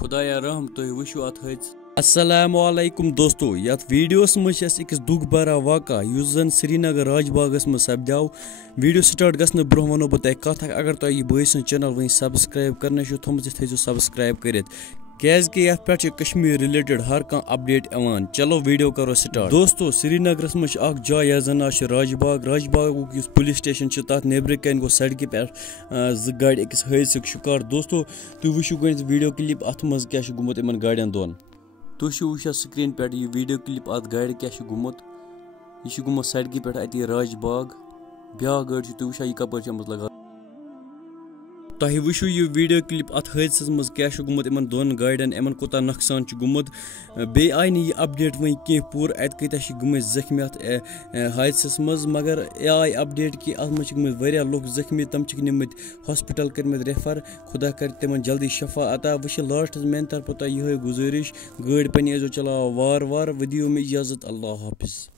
خدایا رحم تُہۍ وٕچھِو اتھ حٲدثہٕ. السلام علیکم دوستو یتھ ویڈیوس مجھ أکس دُکھ بھرا واقعہ یُس زن سری نگر راج باغس مز سپدیو. ویڈیو سٹارٹ گژھنہٕ برونٛہہ ونو بہٕ تۄہہِ کتھ اکھ. اگر تۄہہِ یہِ بٲے سٕنٛز چینل وٕنہِ سبسکرایب کرنٕے چھُو تھٲومٕژ یہِ تھٲیزیو سبسکرایب کٔرِتھ کیازکہِ یتھ پٮ۪ٹھ چھِ کشمیٖر رِلیٹڈ ہر کانٛہہ اپڈیٹ یِوان. چلو ویڈیو کرو سٹارٹ. دوستو سری نگرس منٛز چھِ اکھ جاے یتھ زن ناو چھُ راج باغُک یُس پُلیس سٹیشن چھُ تتھ نیبرٕ کنۍ گوٚو سڑکہِ پٮ۪ٹھ زٕ گاڑِ أکِس حٲدثُک شِکار. دوستو تُہۍ وٕچھِو گۄڈنٮ۪تھ ویڈیو کلپ اتھ منٛز کیاہ چھُ گوٚمُت یِمن گاڑٮ۪ن دۄن. تُہۍ چھِو وٕچھان سکریٖن پٮ۪ٹھ یہِ ویڈیو کلپ اتھ گاڑِ کیاہ چھُ گوٚمُت. یہِ چھُ گوٚمُت سڑکہِ پٮ۪ٹھ اَتی راج باغ. بیاکھ گٲڑۍ چھِ تُہۍ وٕچھان یہِ کپٲرۍ چھِ آمٕژ لگان. تۄہہِ وٕچھِو یہِ ویڈیو کلپ اتھ حٲدثس منٛز کیاہ چھُ گوٚمُت یِمن دۄن گاڑٮ۪ن یِمن کوٗتاہ نۄقصان چھُ گوٚمُت. بیٚیہِ آیہِ نہٕ یہِ اپڈیٹ وۄنۍ کینٛہہ پوٗرٕ اتہِ کۭتیاہ چھِ گٔمٕتۍ زخمی اتھ حٲدثس منٛز. مگر یہِ آیہِ اپڈیٹ کہِ اتھ منٛز چھِ گٔمٕتۍ واریاہ لُکھ زخمی. تِم چھِکھ نِمٕتۍ ہاسپٹل کٔرمٕتۍ ریفر. خدا کرِ تِمن جلدی شفا عطا. وۄنۍ چھِ لاسٹس میانہِ طرفہٕ تۄہہِ یِہے گُزٲرِش گٲڑۍ پننہِ ٲسۍزیو چلاوان وارٕ وارٕ. ودِیو مےٚ اجازت. اللہ حافظ.